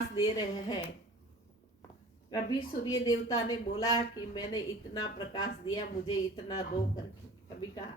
दे रहे हैं। कभी सूर्य देवता ने बोला कि मैंने इतना प्रकाश दिया, मुझे इतना दो करके। कभी कहा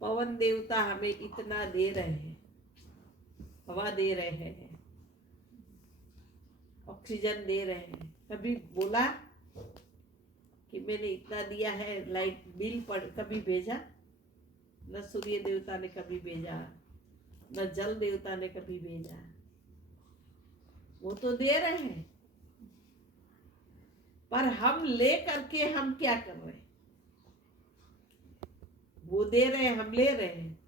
पवन देवता हमें इतना दे रहे हैं, हवा दे रहे हैं, ऑक्सीजन दे रहे हैं। कभी बोला कि मैंने इतना दिया है, लाइट बिल पड़ कभी भेजा? न सूर्य देवता ने कभी भेजा, न जल देवता ने कभी भेजा। वो तो दे रहे हैं, पर हम ले करके हम क्या कर रहे हैं? वो दे रहे हैं, हम ले रहे हैं।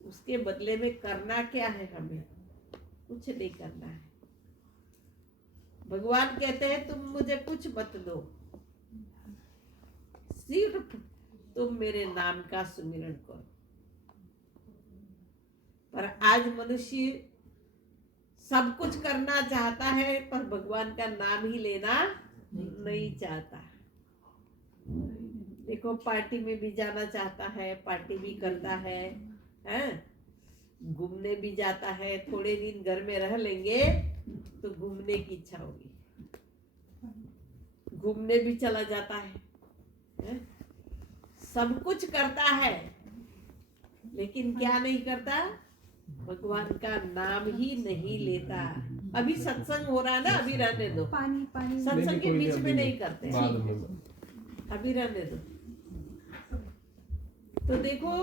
उसके बदले में करना क्या है? हमें कुछ नहीं करना है। भगवान कहते हैं तुम मुझे कुछ मत दो, सिर्फ तुम मेरे नाम का सुमिरन करो। पर आज मनुष्य सब कुछ करना चाहता है, पर भगवान का नाम ही लेना नहीं चाहता। देखो, पार्टी में भी जाना चाहता है, पार्टी भी करता है, हैं? घूमने भी जाता है। थोड़े दिन घर में रह लेंगे तो घूमने की इच्छा होगी, घूमने भी चला जाता है? सब कुछ करता है, लेकिन क्या नहीं करता? भगवान का नाम ही नहीं लेता। अभी सत्संग हो रहा है ना, अभी रहने दो। पानी सत्संग के बीच में नहीं करते, अभी रहने दो। तो देखो,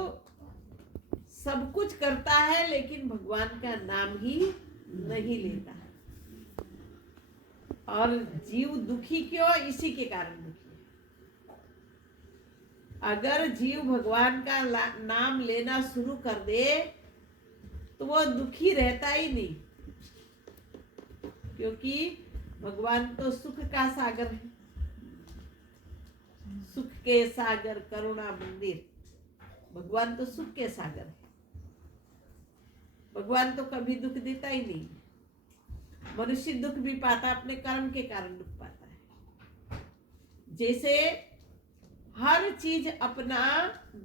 सब कुछ करता है लेकिन भगवान का नाम ही नहीं लेता। और जीव दुखी क्यों? इसी के कारण दुखी है। अगर जीव भगवान का नाम लेना शुरू कर दे तो वो दुखी रहता ही नहीं, क्योंकि भगवान तो सुख का सागर है। सुख के सागर करुणा मंदिर, भगवान तो सुख के सागर है। भगवान तो कभी दुख देता ही नहीं। मनुष्य दुख भी पाता, अपने कर्म के कारण दुख पाता है। जैसे हर चीज अपना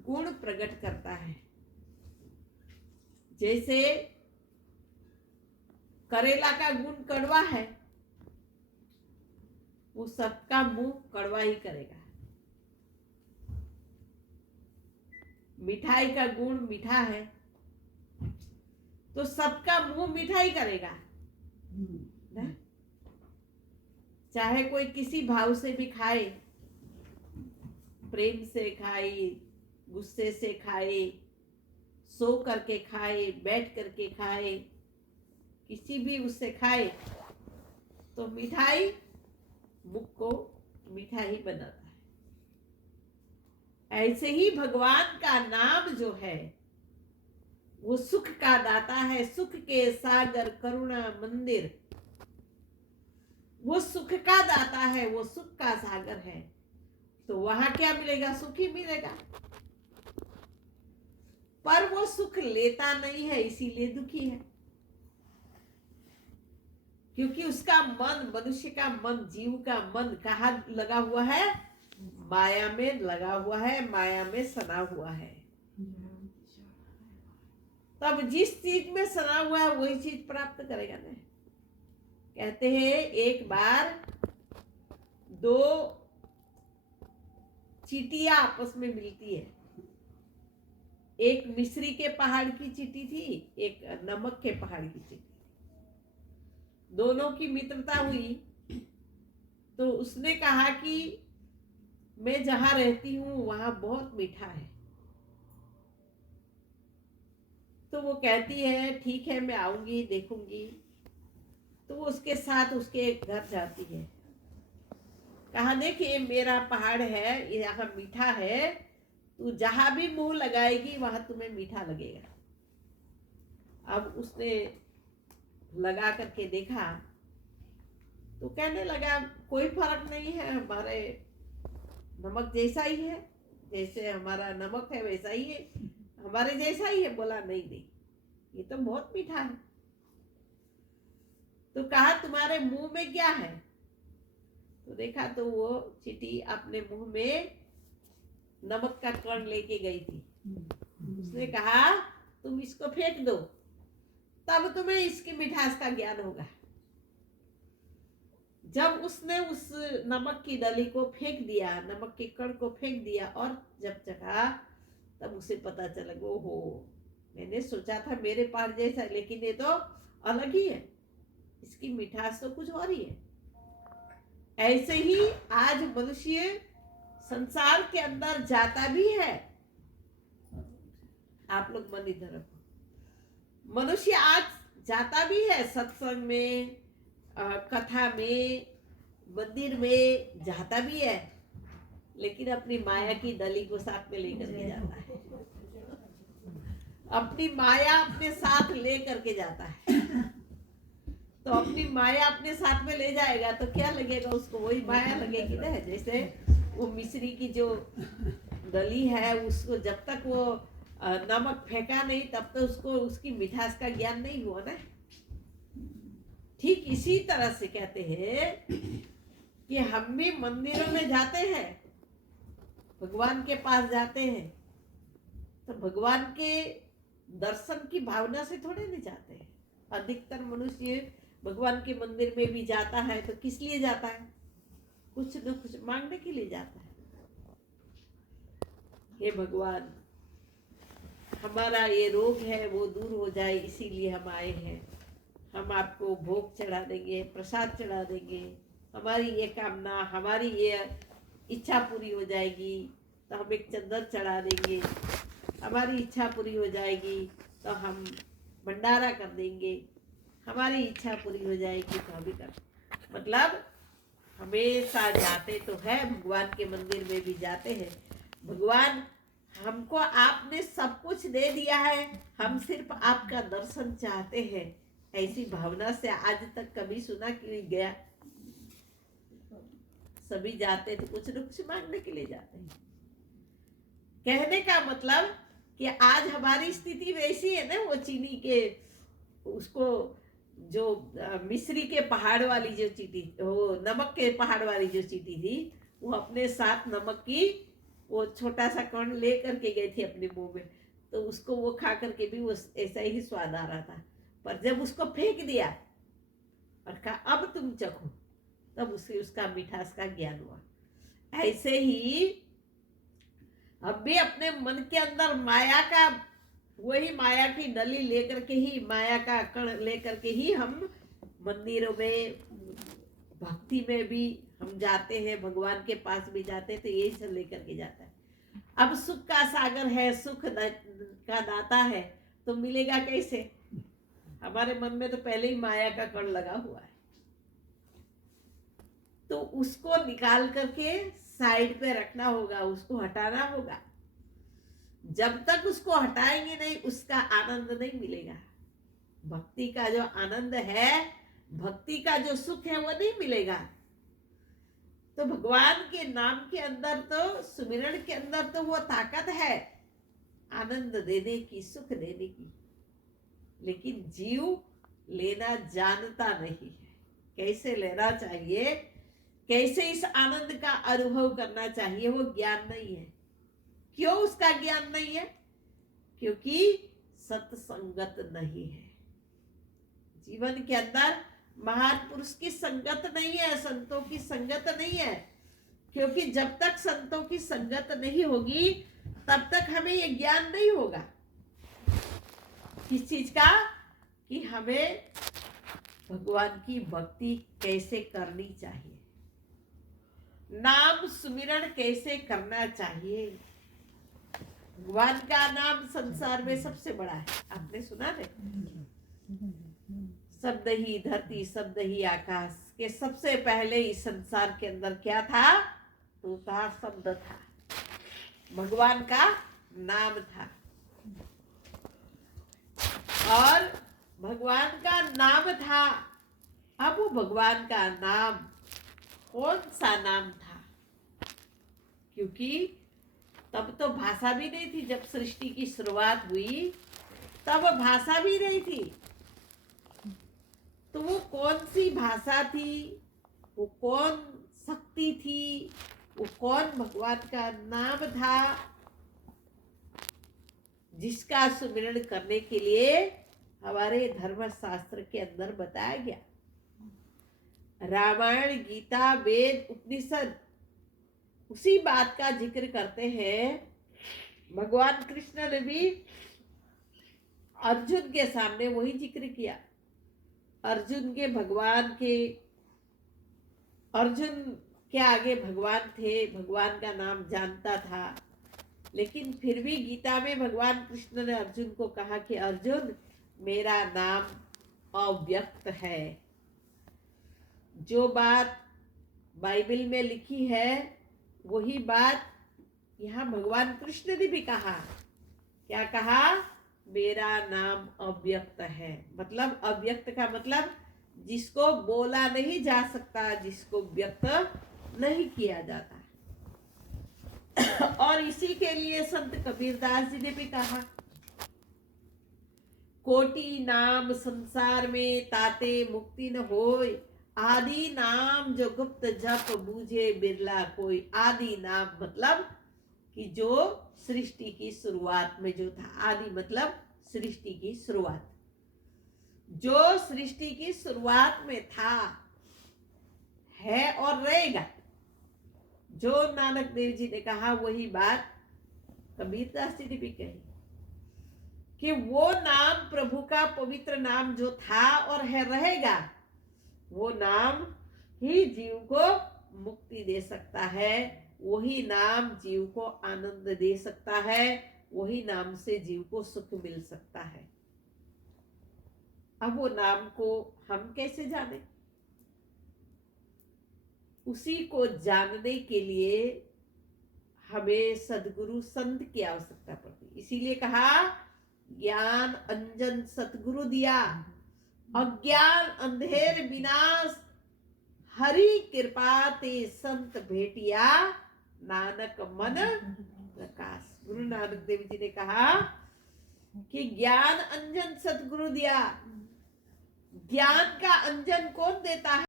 गुण प्रकट करता है। जैसे करेला का गुण कड़वा है, वो सबका मुंह कड़वा ही करेगा। मिठाई का गुण मीठा है, तो सबका मुंह मीठा ही करेगा ना? चाहे कोई किसी भाव से भी खाए, प्रेम से खाए, गुस्से से खाए, सो करके खाए, बैठ करके खाए, किसी भी उससे खाए, तो मिठाई मुख को मीठा ही बनाता है। ऐसे ही भगवान का नाम जो है वो सुख का दाता है। सुख के सागर करुणा मंदिर, वो सुख का दाता है, वो सुख का सागर है। तो वहां क्या मिलेगा? सुख ही मिलेगा। पर वो सुख लेता नहीं है, इसीलिए दुखी है। क्योंकि उसका मन, मनुष्य का मन, जीव का मन कहाँ लगा हुआ है? माया में लगा हुआ है, माया में सना हुआ है। तब जिस चीज में सना हुआ है वही चीज प्राप्त करेगा ना। कहते हैं एक बार दो चींटियां आपस में मिलती है। एक मिस्री के पहाड़ की चींटी थी, एक नमक के पहाड़ की चींटी। दोनों की मित्रता हुई, तो उसने कहा कि मैं जहां रहती हूं वहां बहुत मीठा है। तो वो कहती है ठीक है, मैं आऊंगी, देखूंगी। तो वो उसके साथ उसके घर जाती है। कहा देखिए मेरा पहाड़ है, यहाँ मीठा है, तू जहां भी मुंह लगाएगी वहां तुम्हें मीठा लगेगा। अब उसने लगा करके देखा तो कहने लगा कोई फर्क नहीं है, हमारे नमक जैसा ही है, जैसे हमारा नमक है वैसा ही है, हमारे जैसा ही है। बोला नहीं नहीं, ये तो बहुत मीठा है। तो कहा तुम्हारे मुंह में क्या है? तो देखा तो वो चींटी अपने मुंह में नमक का कण लेके गई थी। उसने कहा तुम इसको फेंक दो। तब तुम्हें इसकी मिठास का ज्ञान होगा। जब उसने उस नमक की डली को फेंक दिया, नमक के कण को फेंक दिया और जब चखा, तब उसे पता चला, ओहो, मैंने सोचा था मेरे पास जैसा, लेकिन ये तो अलग ही है, इसकी मिठास तो कुछ और ही है। ऐसे ही आज मनुष्य संसार के अंदर जाता भी है। आप लोग मन इधर रखो। मनुष्य आज जाता भी है सत्संग में, कथा में, मंदिर में जाता भी है, लेकिन अपनी माया की डली को साथ में लेकर के जाता है। अपनी माया अपने साथ लेकर के जाता है। तो अपनी माया अपने साथ में ले जाएगा तो क्या लगेगा उसको? वही माया लगेगी ना। जैसे वो मिश्री की जो डली है, उसको जब तक वो नमक फेंका नहीं तब तक उसको उसकी मिठास का ज्ञान नहीं हुआ ना। ठीक इसी तरह से कहते हैं कि हम भी मंदिरों में जाते हैं, भगवान के पास जाते हैं, तो भगवान के दर्शन की भावना से थोड़े नहीं जाते हैं। अधिकतर मनुष्य भगवान के मंदिर में भी जाता है तो किस लिए जाता है? कुछ न कुछ मांगने के लिए जाता है। हे भगवान, हमारा ये रोग है वो दूर हो जाए, इसीलिए हम आए हैं। हम आपको भोग चढ़ा देंगे, प्रसाद चढ़ा देंगे, हमारी ये कामना, हमारी ये इच्छा पूरी हो जाएगी तो हम एक चंदन चढ़ा देंगे, हमारी इच्छा पूरी हो जाएगी तो हम भंडारा कर देंगे, हमारी इच्छा पूरी हो जाएगी तो हम भी कर। मतलब हमेशा जाते तो है, भगवान के मंदिर में भी जाते हैं। भगवान, हमको आपने सब कुछ दे दिया है, हम सिर्फ आपका दर्शन चाहते हैं, ऐसी भावना से आज तक कभी सुना कि गया? सभी जाते तो कुछ न कुछ मांगने के लिए जाते हैं। कहने का मतलब कि आज हमारी स्थिति वैसी है ना, वो चीनी के उसको जो मिस्री के पहाड़ वाली जो चीटी, वो नमक के पहाड़ वाली जो चीटी थी, वो अपने साथ नमक की वो छोटा सा कण ले करके गई थी अपने मुंह में, तो उसको वो खा करके भी वो ऐसा ही स्वाद आ रहा था। पर जब उसको फेंक दिया और कहा अब तुम चखो, तब उसे उसका मिठास का ज्ञान हुआ। ऐसे ही अब भी अपने मन के अंदर माया का, वही माया की डली लेकर के ही, माया का कण लेकर के ही हम मंदिरों में, भक्ति में भी हम जाते हैं, भगवान के पास भी जाते हैं, तो यही सब लेकर के जाता है। अब सुख का सागर है, सुख का दाता है, तो मिलेगा कैसे? हमारे मन में तो पहले ही माया का कण लगा हुआ है, तो उसको निकाल करके साइड पे रखना होगा, उसको हटाना होगा। जब तक उसको हटाएंगे नहीं, उसका आनंद नहीं मिलेगा। भक्ति का जो आनंद है, भक्ति का जो सुख है, वो नहीं मिलेगा। तो भगवान के नाम के अंदर तो, सुमिरन के अंदर तो वो ताकत है आनंद देने की, सुख देने की, लेकिन जीव लेना जानता नहीं है। कैसे लेना चाहिए, कैसे इस आनंद का अनुभव करना चाहिए, वो ज्ञान नहीं है। क्यों उसका ज्ञान नहीं है? क्योंकि सत्संगत नहीं है। जीवन के अंदर महान पुरुष की संगत नहीं है, संतों की संगत नहीं है। क्योंकि जब तक संतों की संगत नहीं होगी तब तक हमें ये ज्ञान नहीं होगा। किस चीज का? कि हमें भगवान की भक्ति कैसे करनी चाहिए, नाम सुमिरन कैसे करना चाहिए। भगवान का नाम संसार में सबसे बड़ा है। आपने सुना है, शब्द ही धरती, शब्द ही आकाश, के सबसे पहले इस संसार के अंदर क्या था? तो था, शब्द था, भगवान का नाम था। और भगवान का नाम था। अब वो भगवान का नाम कौन सा नाम था? क्योंकि तब तो भाषा भी नहीं थी। जब सृष्टि की शुरुआत हुई तब भाषा भी नहीं थी। तो वो कौन सी भाषा थी, वो कौन शक्ति थी, वो कौन भगवान का नाम था, जिसका सुमिरन करने के लिए हमारे धर्म शास्त्र के अंदर बताया गया। रामायण, गीता, वेद, उपनिषद उसी बात का जिक्र करते हैं। भगवान कृष्ण ने भी अर्जुन के सामने वही जिक्र किया। अर्जुन के आगे भगवान थे, भगवान का नाम जानता था, लेकिन फिर भी गीता में भगवान कृष्ण ने अर्जुन को कहा कि अर्जुन, मेरा नाम अव्यक्त है। जो बात बाइबल में लिखी है वही बात यहाँ भगवान कृष्ण ने भी कहा। क्या कहा? मेरा नाम अव्यक्त है। मतलब अव्यक्त का मतलब जिसको बोला नहीं जा सकता, जिसको व्यक्त नहीं किया जाता। और इसी के लिए संत कबीरदास जी ने भी कहा, कोटि नाम संसार में ताते मुक्ति न होय, आदि नाम जो गुप्त जप बूझे बिरला कोई। आदि नाम मतलब कि जो सृष्टि की शुरुआत में जो था। आदि मतलब सृष्टि की शुरुआत, जो सृष्टि की शुरुआत में था, है और रहेगा। जो नानक देव जी ने कहा वही बात कबीरदास जी ने भी कही कि वो नाम, प्रभु का पवित्र नाम जो था और है रहेगा, वो नाम ही जीव को मुक्ति दे सकता है। वही नाम जीव को आनंद दे सकता है। वही नाम से जीव को सुख मिल सकता है। अब वो नाम को हम कैसे जाने? उसी को जानने के लिए हमें सदगुरु संत की आवश्यकता पड़ती। इसीलिए कहा, ज्ञान अंजन सतगुरु दिया, अज्ञान अंधेर विनाश, हरि कृपा ते संत भेटिया, नानक मन प्रकाश। गुरु नानक देव जी ने कहा कि ज्ञान अंजन सतगुरु दिया। ज्ञान का अंजन कौन देता है?